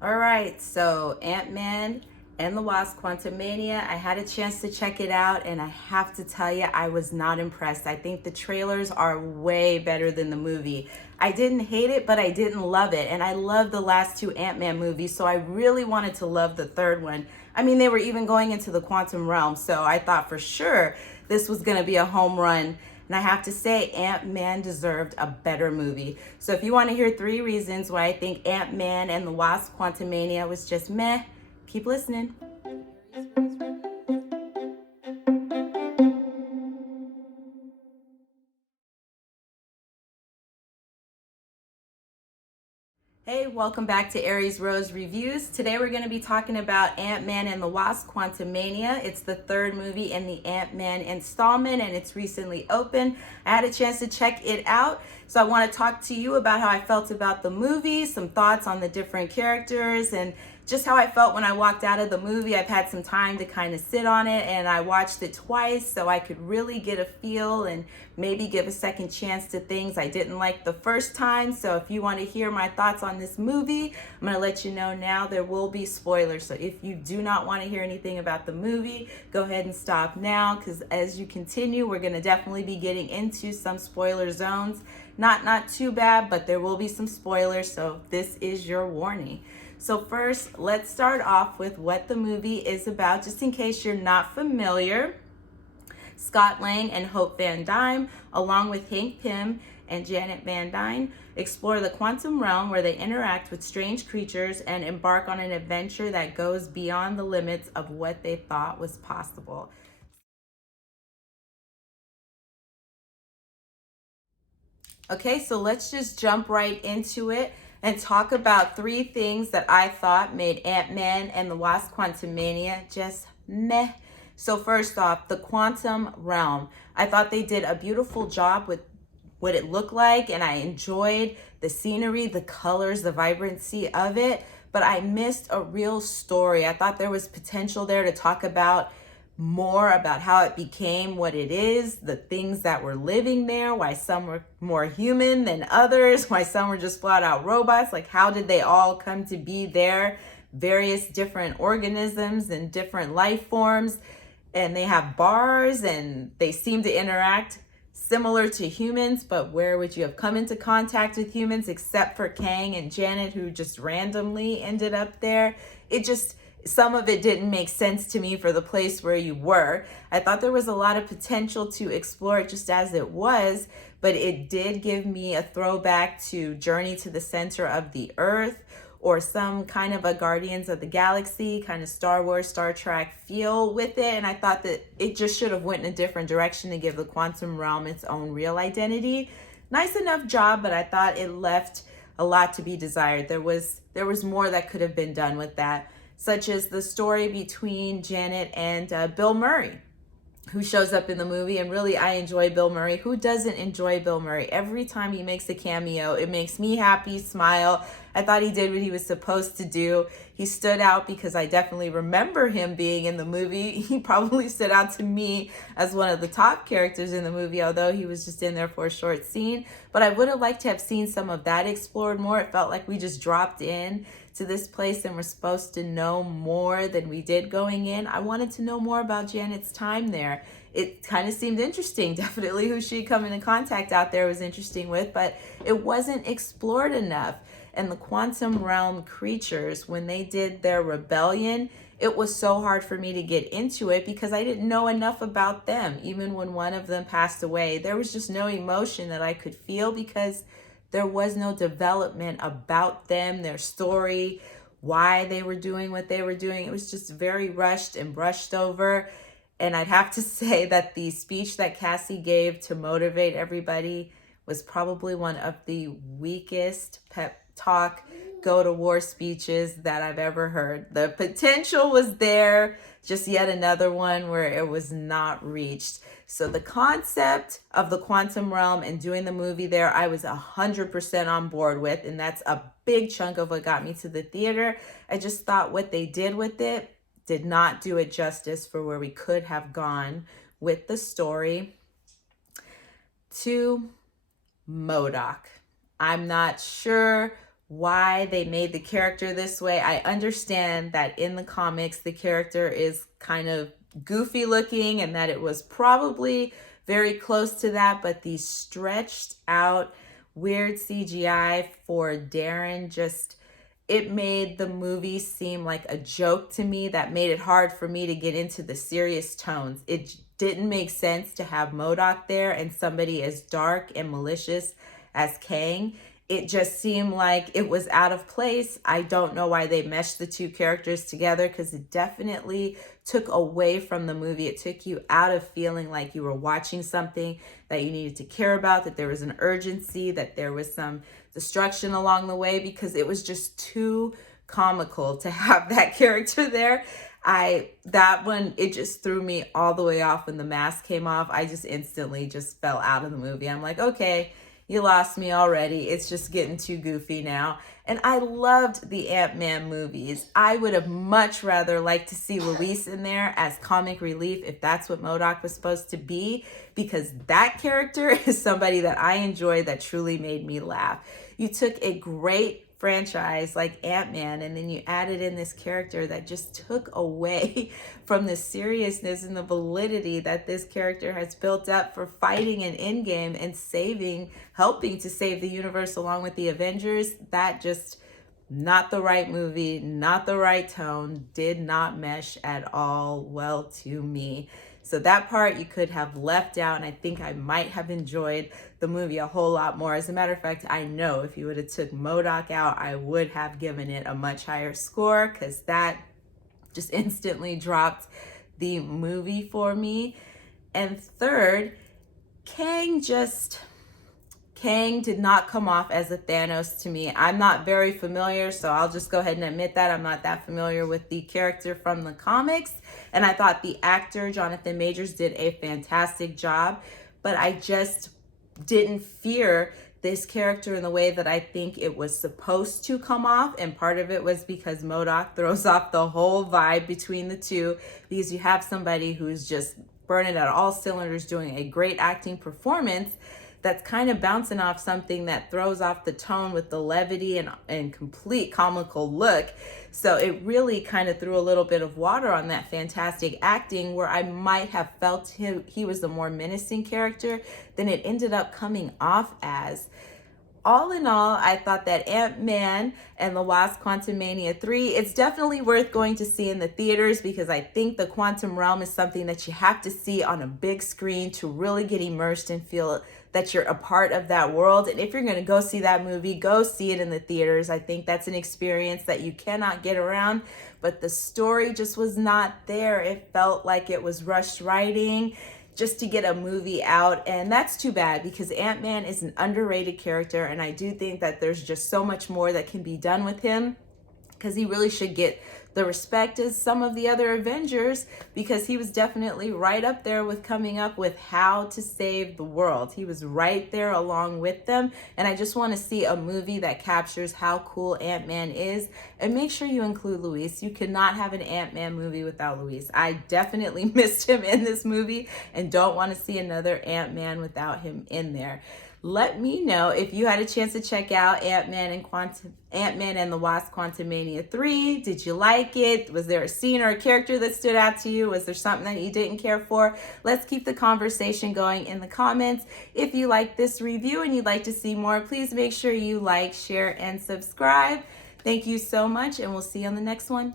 All right, so Ant-Man and the Wasp: Quantumania. I had a chance to check it out, and I have to tell you, I was not impressed. I think the trailers are way better than the movie. I didn't hate it, but I didn't love it. And I loved the last two Ant-Man movies, so I really wanted to love the third one. I mean, they were even going into the quantum realm, so I thought for sure this was going to be a home run. And I have to say, Ant-Man deserved a better movie. So if you want to hear 3 reasons why I think Ant-Man and the Wasp: Quantumania was just meh, keep listening. Hey, welcome back to Aries Rose Reviews. Today we're going to be talking about Ant-Man and the Wasp: Quantumania. It's the third movie in the Ant-Man installment and it's recently open. I had a chance to check it out, so I want to talk to you about how I felt about the movie, some thoughts on the different characters, and just how I felt when I walked out of the movie. I've had some time to kind of sit on it, and I watched it twice so I could really get a feel and maybe give a second chance to things I didn't like the first time. So if you want to hear my thoughts on this movie, I'm going to let you know now there will be spoilers. So if you do not want to hear anything about the movie, go ahead and stop now, because as you continue, we're going to definitely be getting into some spoiler zones. Not too bad, but there will be some spoilers, so this is your warning. So first, let's start off with what the movie is about, just in case you're not familiar. Scott Lang and Hope Van Dyne, along with Hank Pym and Janet Van Dyne, explore the quantum realm where they interact with strange creatures and embark on an adventure that goes beyond the limits of what they thought was possible. Okay, so let's just jump right into it and talk about 3 things that I thought made Ant-Man and the Wasp: Quantumania just meh. So first off, the quantum realm. I thought they did a beautiful job with what it looked like, and I enjoyed the scenery, the colors, the vibrancy of it, but I missed a real story. I thought there was potential there to talk about more about how it became what it is, the things that were living there, why some were more human than others, why some were just flat out robots. Like, how did they all come to be there? Various different organisms and different life forms, and they have bars and they seem to interact similar to humans, but where would you have come into contact with humans except for Kang and Janet, who just randomly ended up there? It just, some of it didn't make sense to me for the place where you were. I thought there was a lot of potential to explore it just as it was, but it did give me a throwback to Journey to the Center of the Earth, or some kind of a Guardians of the Galaxy, kind of Star Wars, Star Trek feel with it. And I thought that it just should have went in a different direction to give the quantum realm its own real identity. Nice enough job, but I thought it left a lot to be desired. There was more that could have been done with that, such as the story between Janet and Bill Murray, who shows up in the movie. And really, I enjoy Bill Murray. Who doesn't enjoy Bill Murray? Every time he makes a cameo, it makes me happy, smile. I thought he did what he was supposed to do. He stood out because I definitely remember him being in the movie. He probably stood out to me as one of the top characters in the movie, although he was just in there for a short scene. But I would have liked to have seen some of that explored more. It felt like we just dropped in to this place and we're supposed to know more than we did going in. I wanted to know more about Janet's time there. It kind of seemed interesting. Definitely who she'd come into contact out there was interesting with, but it wasn't explored enough. And the quantum realm creatures, when they did their rebellion, it was so hard for me to get into it because I didn't know enough about them. Even when one of them passed away, there was just no emotion that I could feel because there was no development about them, their story, why they were doing what they were doing. It was just very rushed and brushed over. And I'd have to say that the speech that Cassie gave to motivate everybody was probably one of the weakest pep talk, go to war speeches that I've ever heard. The potential was there, just yet another one where it was not reached. So the concept of the quantum realm and doing the movie there, I was 100% on board with, and that's a big chunk of what got me to the theater. I just thought what they did with it did not do it justice for where we could have gone with the story. To MODOK. I'm not sure why they made the character this way. I understand that in the comics, the character is kind of goofy looking and that it was probably very close to that, but the stretched out weird CGI for Darren just, it made the movie seem like a joke to me that made it hard for me to get into the serious tones. It didn't make sense to have MODOK there and somebody as dark and malicious as Kang. It just seemed like it was out of place. I don't know why they meshed the two characters together, because it definitely took away from the movie. It took you out of feeling like you were watching something that you needed to care about, that there was an urgency, that there was some destruction along the way, because it was just too comical to have that character there. That one, it just threw me all the way off when the mask came off. I just instantly just fell out of the movie. I'm like, okay, you lost me already. It's just getting too goofy now. And I loved the Ant-Man movies. I would have much rather liked to see Luis in there as comic relief, if that's what MODOK was supposed to be, because that character is somebody that I enjoy, that truly made me laugh. You took a great franchise like Ant-Man and then you added in this character that just took away from the seriousness and the validity that this character has built up for fighting an Endgame and helping to save the universe along with the Avengers. That just, not the right movie, not the right tone, did not mesh at all well to me. So that part you could have left out, and I think I might have enjoyed the movie a whole lot more. As a matter of fact, I know if you would have took MODOK out, I would have given it a much higher score, because that just instantly dropped the movie for me. And third, Kang did not come off as a Thanos to me. I'm not very familiar, so I'll just go ahead and admit that I'm not that familiar with the character from the comics. And I thought the actor, Jonathan Majors, did a fantastic job, but I just didn't fear this character in the way that I think it was supposed to come off. And part of it was because MODOK throws off the whole vibe between the two, because you have somebody who's just burning at all cylinders, doing a great acting performance, that's kind of bouncing off something that throws off the tone with the levity and complete comical look. So it really kind of threw a little bit of water on that fantastic acting, where I might have felt he was the more menacing character than it ended up coming off as. All in all, I thought that Ant-Man and the Wasp: Quantumania 3, it's definitely worth going to see in the theaters, because I think the quantum realm is something that you have to see on a big screen to really get immersed and feel that you're a part of that world. And if you're going to go see that movie, go see it in the theaters. I think that's an experience that you cannot get around. But the story just was not there. It felt like it was rushed writing just to get a movie out, and that's too bad, because Ant-Man is an underrated character, and I do think that there's just so much more that can be done with him, because he really should get the respect as some of the other Avengers, because he was definitely right up there with coming up with how to save the world. He was right there along with them, and I just want to see a movie that captures how cool Ant-Man is, and make sure you include Luis. You cannot have an Ant-Man movie without Luis. I definitely missed him in this movie and don't want to see another Ant-Man without him in there. Let me know if you had a chance to check out Ant-Man and the Wasp: Quantumania 3. Did you like it? Was there a scene or a character that stood out to you? Was there something that you didn't care for? Let's keep the conversation going in the comments. If you like this review and you'd like to see more, please make sure you like, share, and subscribe. Thank you so much, and we'll see you on the next one.